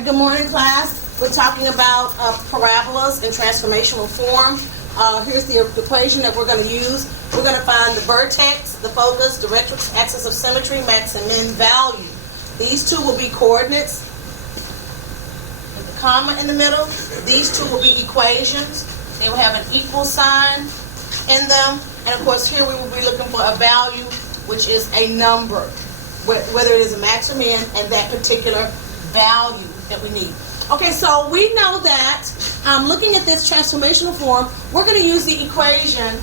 right, good morning, class. We're talking about parabolas in transformational form. Here's the equation that we're going to use. We're going to find the vertex, the focus, directrix, axis of symmetry, max and min value. These two will be coordinates with a comma in the middle. These two will be equations. They will have an equal sign in them. And of course, here we will be looking for a value, which is a number, whether it is a max or min, and that particular value that we need. Okay, so we know that looking at this transformational form, we're going to use the equation,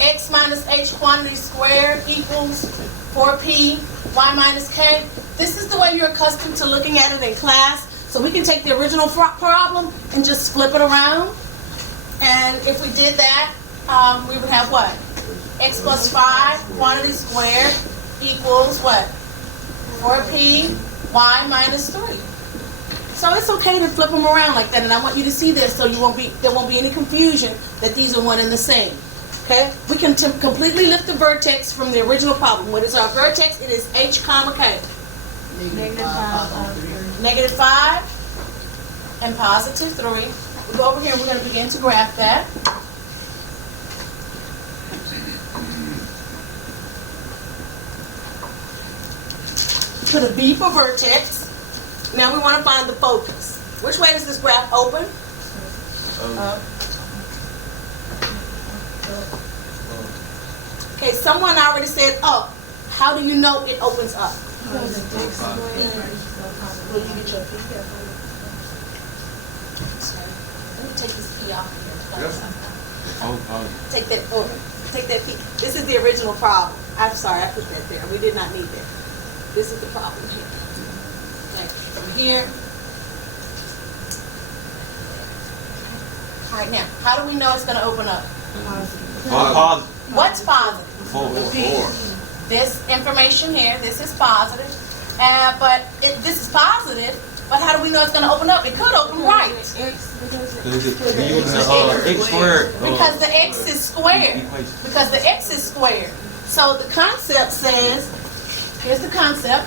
x minus h quantity squared equals 4p y minus k. This is the way you're accustomed to looking at it in class. So we can take the original problem and just flip it around. And if we did that, we would have what? X plus 5 quantity squared equals what? 4p y minus 3. So it's okay to flip them around like that, and I want you to see this so there won't be any confusion that these are one and the same. Okay? We can completely lift the vertex from the original problem. What is our vertex? It is h comma k. Negative 5 and positive 3. We go over here and we're going to begin to graph that. Put a B for vertex. Now we want to find the focus. Which way does this graph open? Up. Okay, someone already said up. How do you know it opens up? Will you get your P? Let me take this P off here. Take that P. This is the original problem. I'm sorry, I put that there. We did not need that. This is the problem here. Okay, from here. All right, now, how do we know it's going to open up? Positive. What's positive? 4. This information here, this is positive. But this is positive, but how do we know it's going to open up? It could open right. Because the x is squared. Because the x is squared. So the concept says, here's the concept.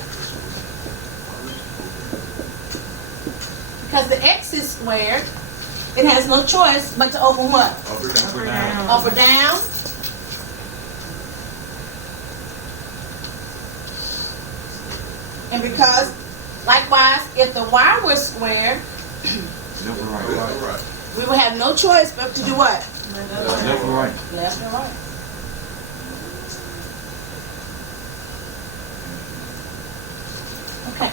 Because the x is squared, it has no choice but to open what? Up or down. Up or down. And because, likewise, if the y were squared, we would have no choice but to do what? Left or right. Left or right. Okay.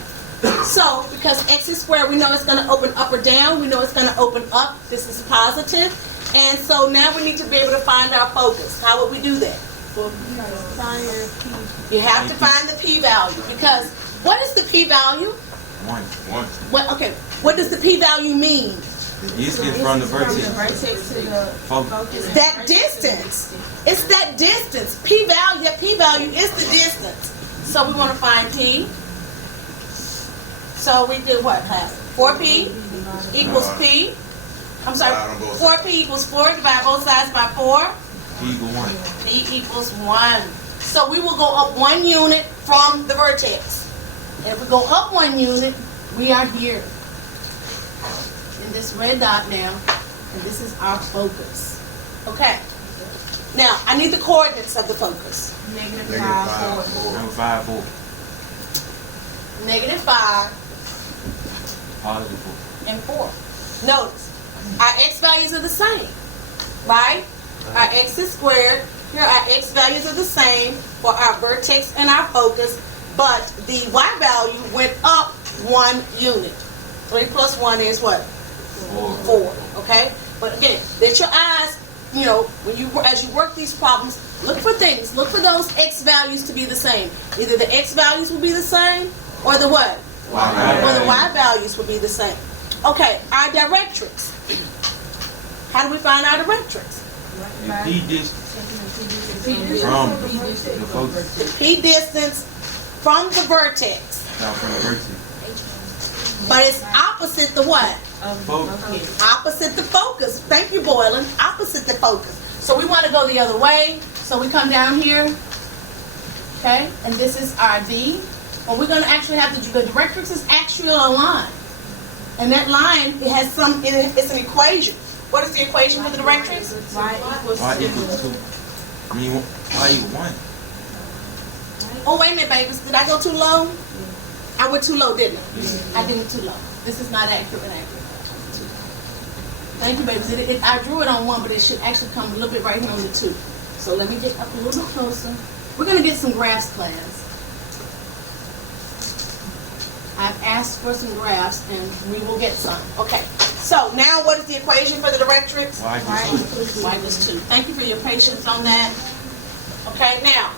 So, because x is squared, we know it's going to open up or down. We know it's going to open up. This is positive. And so now we need to be able to find our focus. How would we do that? You have to find the p-value. Because what is the p-value? 1. Okay. What does the p-value mean? The distance from the vertex to the focus. That distance. It's that distance. P-value. That p-value is the distance. So we want to find p. So we do what, class? 4p equals p. I'm sorry. 4p equals 4. Divide both sides by 4. P equals 1. P equals 1. So we will go up 1 unit from the vertex. And if we go up 1 unit, we are here. In this red dot now. And this is our focus. Okay. Now, I need the coordinates of the focus. Negative 5, 4. Number 5, 4. Negative 5 Positive 4. and 4. Notice, our x values are the same, right? Our x is squared. Here our x values are the same for our vertex and our focus, but the y value went up 1 unit. 3 plus 1 is what? 4. Okay? But again, let your eyes, as you work these problems, look for things. Look for those x values to be the same. Either the x values will be the same, or the what? Or the y values will be the same. Okay, our directrix. How do we find our directrix? The P distance from the focus. The p distance from the vertex. Now from the vertex. But it's opposite the what? Focus. Opposite the focus. Thank you, Boylan. Opposite the focus. So we want to go the other way. So we come down here. Okay, and this is our D. Well, we're going to actually have the directrix is actually a line. And that line, it has it's an equation. What is the equation for the directrix? Y equals Y 2. equals 2. I mean, Y equals 1. Oh, wait a minute, babies. Did I go too low? I went too low, didn't I? I did too low. This is not accurate. Thank you, babies. I drew it on 1, but it should actually come a little bit right here on the 2. So let me get up a little bit closer. We're going to get some graphs, class. I've asked for some graphs, and we will get some. Okay. So now what is the equation for the directrix? Y equals 2. Y equals 2. Thank you for your patience on that. Okay, now,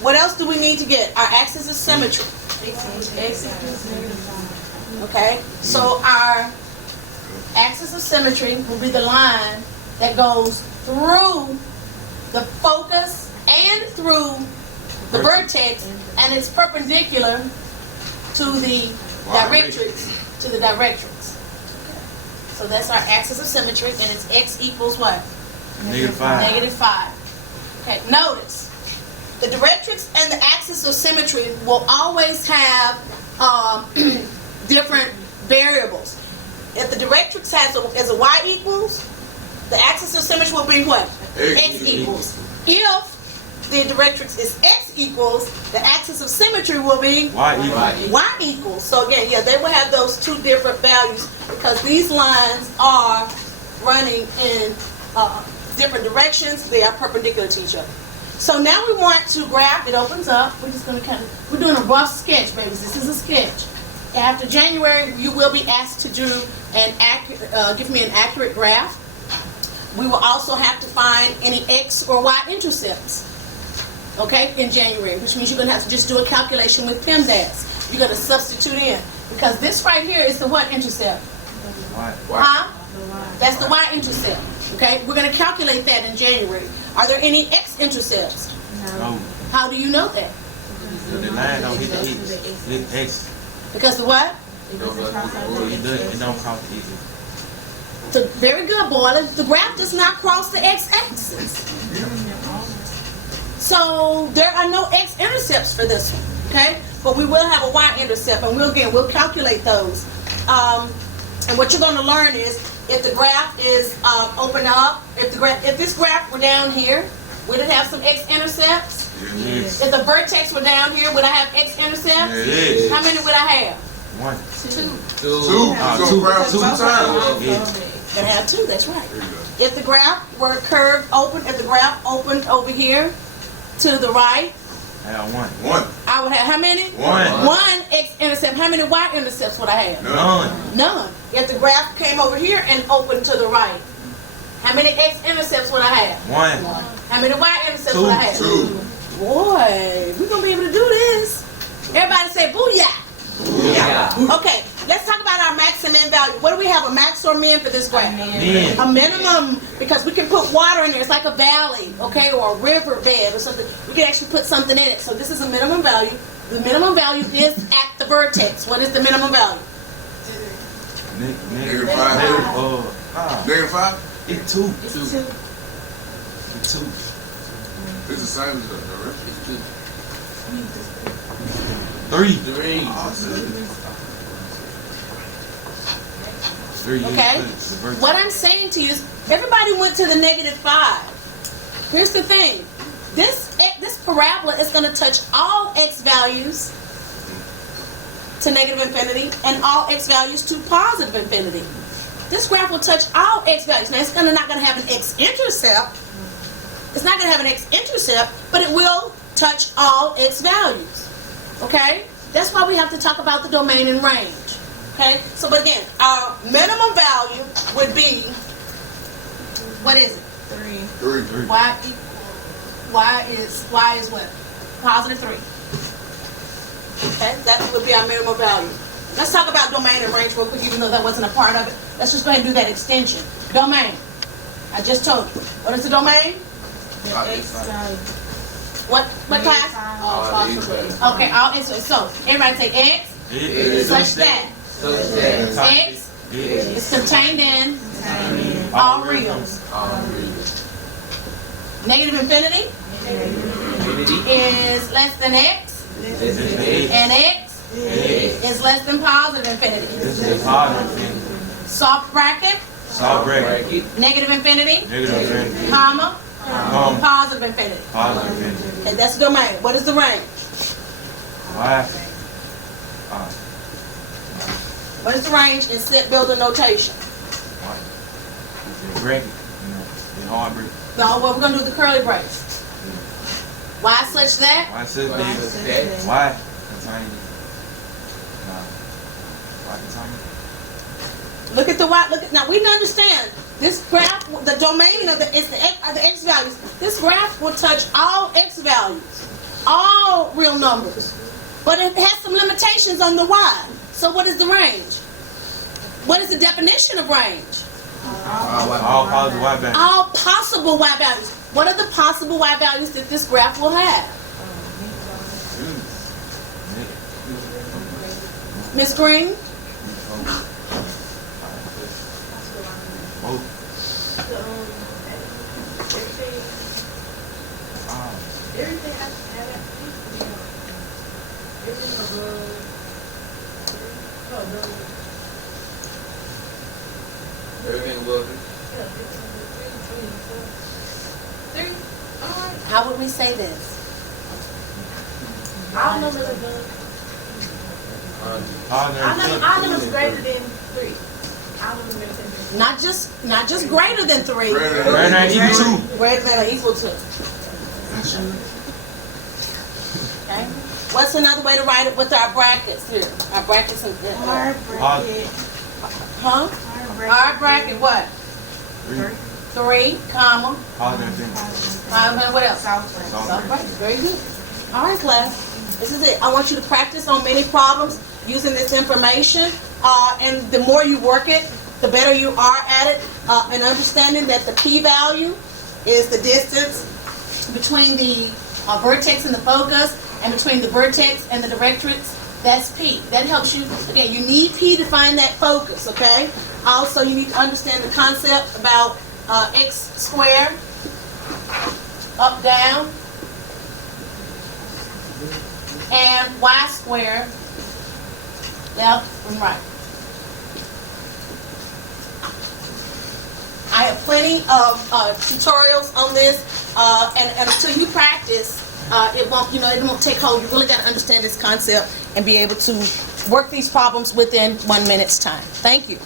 what else do we need to get? Our axis of symmetry. X equals -5. Okay, so our axis of symmetry will be the line that goes through the focus and through the vertex, and it's perpendicular to the directrix. So that's our axis of symmetry, and it's x equals what? -5. -5. Okay, notice the directrix and the axis of symmetry will always have different variables. If the directrix is a y equals, the axis of symmetry will be what? X equals. If the directrix is x equals, the axis of symmetry will be Y equals. y equals. So again, yeah, they will have those two different values because these lines are running in different directions. They are perpendicular to each other. So now we want to graph. It opens up. We're just going to we're doing a rough sketch, babies. This is a sketch. After January, you will be asked to do give me an accurate graph. We will also have to find any x or y intercepts. Okay, in January, which means you're going to have to just do a calculation with PEMDAS. You're going to substitute in because this right here is the what intercept? Huh? That's the y intercept. Okay, we're going to calculate that in January. Are there any x intercepts? No. How do you know that? The line don't hit the X. Hit X. Because the what? It don't cross the X. Very good, boy. The graph does not cross the x-axis. So there are no x-intercepts for this one, okay? But we will have a y-intercept, and we'll calculate those. And what you're going to learn is if the graph is open up, if this graph were down here, would it have some x-intercepts? Yes. If the vertex were down here, would I have x-intercepts? Yes. How many would I have? 1. 2. 2. You're graph 2 times. Yeah. Gonna have 2, that's right. If the graph were curved open, if the graph opened over here to the right, I have 1. 1. I would have how many? 1. 1 x-intercept. How many y-intercepts would I have? None. None. If the graph came over here and opened to the right, how many x-intercepts would I have? 1. How many y-intercepts 2. would I have? 2. Boy, we're gonna be able to do this. Everybody say booyah. Yeah. Okay, let's talk about our max and min value. What do we have, a max or min for this graph? Min. A minimum, because we can put water in there. It's like a valley, okay, or a river bed or something. We can actually put something in it. So this is a minimum value. The minimum value is at the vertex. What is the minimum value? Negative 5. Negative 5? It's 2. It's 2. It's 2. It's the same as the direction. 3. 3. Awesome. 3. Okay. What I'm saying to you is, everybody went to the -5. Here's the thing. This parabola is going to touch all x values to negative infinity and all x values to positive infinity. This graph will touch all x values. Now, it's not going to have an x-intercept. It's not going to have an x-intercept, but it will touch all x values. Okay? That's why we have to talk about the domain and range. Okay? So, but again, our minimum value would be, what is it? 3. 3. Y is what? Positive 3. Okay? That would be our minimum value. Let's talk about domain and range real quick, even though that wasn't a part of it. Let's just go ahead and do that extension. Domain. I just told you. What is the domain? The x value. What class? All possible. Okay, all x. So everybody say x. Such that. X is contained in all reals. Negative infinity is less than x. and x is less than positive infinity. This is a positive infinity. Soft bracket, Soft bracket. negative infinity, Negative infinity. comma, Comma. positive infinity. Positive infinity. And that's the domain. What is the range? Y. What is the range in set builder notation? Y. It's a bracket. You know, the hard bracket. No, well, we're going to do the curly brace. Why such that? Y says that. Y contain. Y contain. Look at the y. Look at now. We need to understand this graph. The domain of the x values. This graph will touch all x values, all real numbers, but it has some limitations on the y. So what is the range? What is the definition of range? All positive Y values. All possible y values. What are the possible y values that this graph will have? Miss Green? Everything above it. How would we say this? All numbers are good. All numbers greater than 3. All numbers greater than 3. Not just greater than 3. Greater Greater than equal to. Greater than or equal to. Okay. What's another way to write it with our brackets here? Our brackets and Hard bracket. huh? Our bracket what? 3, comma. Positive infinity. What else? South bracket. Soft bracket. Very good. All right, class. This is it. I want you to practice on many problems using this information, and the more you work it, the better you are at it, and understanding that the p-value is the distance between the vertex and the focus, and between the vertex and the directrix. That's p. That helps you. Again, you need p to find that focus. Okay. Also, you need to understand the concept about x squared, up, down, and y squared, left and right. I have plenty of tutorials on this, and until you practice, it won't take hold. You really got to understand this concept and be able to work these problems within 1 minute's time. Thank you.